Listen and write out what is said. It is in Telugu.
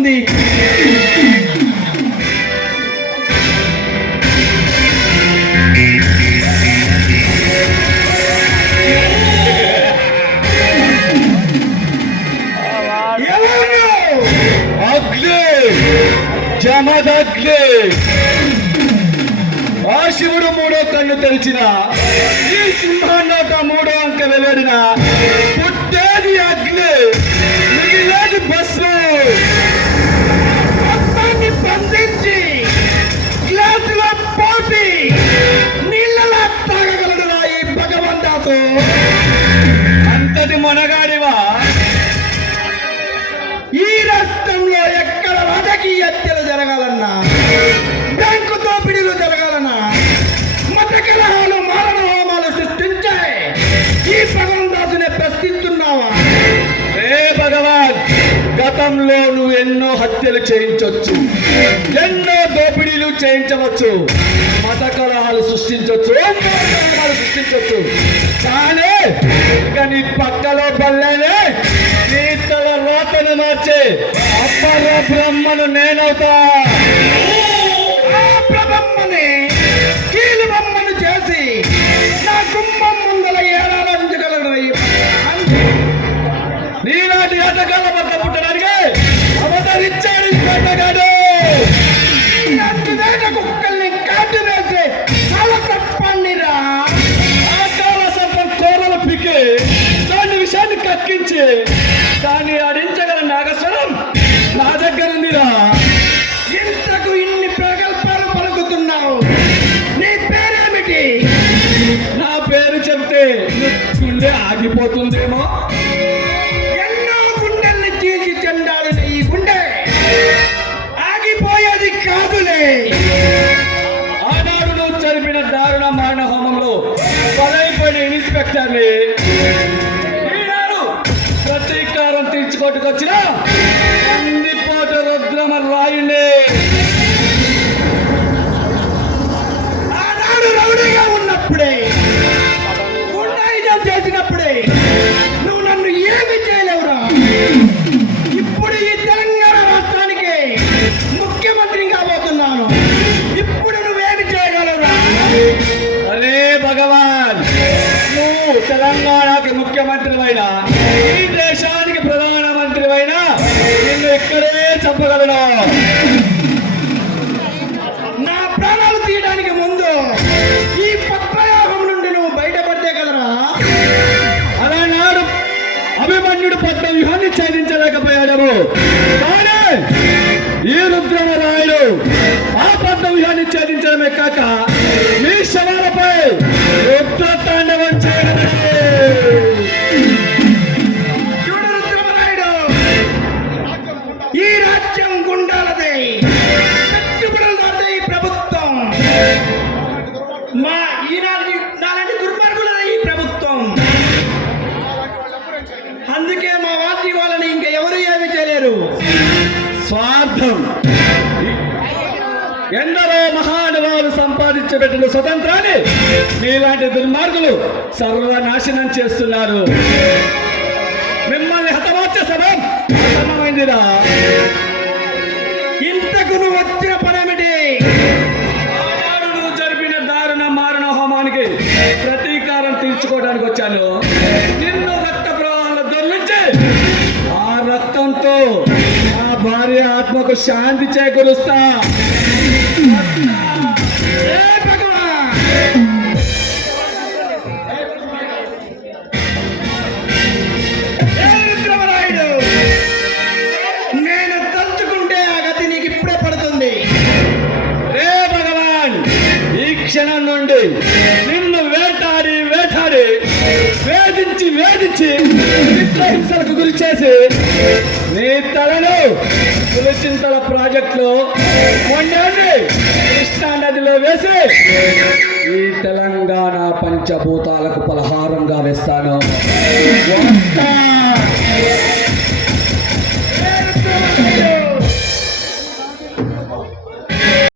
ఉంది. జమదగ్ని ఆ శివుడు మూడో కన్ను తెరిచిన ఈ సింహాన్నోక మూడో అంక వెలువడిన పుట్టేది అగ్ని, మిగిలేది భస్మాన్ని బంధించి గ్లాసులో పోసి నీళ్ళలా తాగగలడురా ఈ భగవంతాసు. అంతటి మొనగాడివా? ఈ రాష్ట్రంలో ఎక్కడ రాజకీయ హత్యలు జరగాలన్నా, బ్యాంకు దోపిడీలు జరగాలన్నా, మత కలహాలు మారణ హోమాలు సృష్టించాయి. ఈ భగవంతాసునే ప్రశ్నిస్తున్నావా? ఏ భగవాన్, గతంలో నువ్వు ఎన్నో హత్యలు చేయించవచ్చు, ఎన్నో దోపిడీలు చేయించవచ్చు, మత కలహాలు సృష్టించవచ్చు, కానీ ఇక నీ పక్కలో బల్లేనే నీ తల రాతను మార్చే అప్పర బ్రహ్మను నేనవుతా. బ్రహ్మని కీలు బొమ్మను చేసి నా గుమ్మం ముందల ఏడాలంచగలరు. నీలాంటి ఆటగాళ్ళ పట్ల పుట్టడానికి అవతరించాడు ఈ వేటగాడు. వేట కుక్కల్ని కాటు వేసి చాలా తప్పనిరా. ఆ కాల సర్పం కోరలు పికి దాని విషయాన్ని కక్కించి దాన్ని ఆడించగల నాగస్వరం నా దగ్గర ఉందిరా. ఇంతకు ఇన్ని ప్రగల్భాలు పలుకుతున్నావు, నీ పేరేమిటి? నా పేరు చెప్తే గుండె ఆగిపోతుందేమో. ఎన్నో గుండెల్ని తీసి చెండాలిన ఈ గుండె ఆగిపోయేది కాదులే. ఆనాడు నువ్వు జరిపిన దారుణ మారణ హోమంలో బలైపోయిన ఇన్స్పెక్టర్ని ఈనాడు ప్రతీకారం తీర్చుకోటుకొచ్చిన కందిపోటు రుద్రమ రాయుండే. ఆనాడు రౌడీగా ఉన్నప్పుడే, గుండాయిజం చేసినప్పుడే నువ్వు నన్ను ఏమి చేయలేవురా. ఇప్పుడు ఈ తెలంగాణ రాష్ట్రానికి ముఖ్యమంత్రి కాబోతున్నాను. ఇప్పుడు నువ్వేమి చేయగలవురా? అరే భగవాన్, నువ్వు తెలంగాణకి ముఖ్యమంత్రివైనా ఈ దేశానికి ప్రధానమంత్రివైనా నిన్ను ఇక్కడే చెప్పగలను. నా ప్రాణాలు తీయడానికి ముందు ఈ పద్మయాగం నుండి నువ్వు బయటపడితే కదరా. అలానాడు అభిమన్యుడు పద్మ వ్యూహాన్ని ఛేదించలేకపోయాడు, కానీ ఈ రుద్రమరాయుడు ఆ పద్మ వ్యూహాన్ని ఛేదించడమే కాక మీ శవాలపై రుద్ర తాండవం చేయగలడు. చూడు రుద్రమరాయుడు, ఈ రాజ్యం గుండాలదే, పెట్టుబడులదే ఈ ప్రభుత్వం. మా ఈనాటి నాలాంటి దుర్మార్గులదే ఈ ప్రభుత్వం. అందుకే మా వాటి వాళ్ళని ఇంకా ఎవరు ఏమి చేయలేరు. స్వార్థం. ఎందరో మహానుభావులు సంపాదించబెట్టిన స్వతంత్రాన్ని మీలాంటి దుర్మార్గులు సర్వనాశనం చేస్తున్నారు. మిమ్మల్ని హతమార్చే సమయమైందిరా. ఇంతకు నువ్వు వచ్చిన పనేమిటి? ఆనాడు నువ్వు జరిపిన దారుణ మారణ హోమానికి ప్రతీకారం తీర్చుకోవడానికి వచ్చాను. నిన్ను రక్త ప్రవాహాలు దొర్లించి ఆ రక్తంతో నా భార్య ఆత్మకు శాంతి చేకూరుస్తా. ఏ భగవాన్, ఏ రుద్రమరాయుడు, నేను తలుచుకుంటే ఆ గతి నీకు ఇప్పుడే పడుతుంది. రే భగవాన్, ఈ క్షణం నుండి నిన్ను వేటాడి వేధించి చిత్రహింసలకు గురి చేసి నీ తలను పులిచింతల ప్రాజెక్టులో మొండాన్ని కృష్ణా నదిలో వేసి ఈ తెలంగాణ పంచభూతాలకు పలహారంగా వేస్తాను.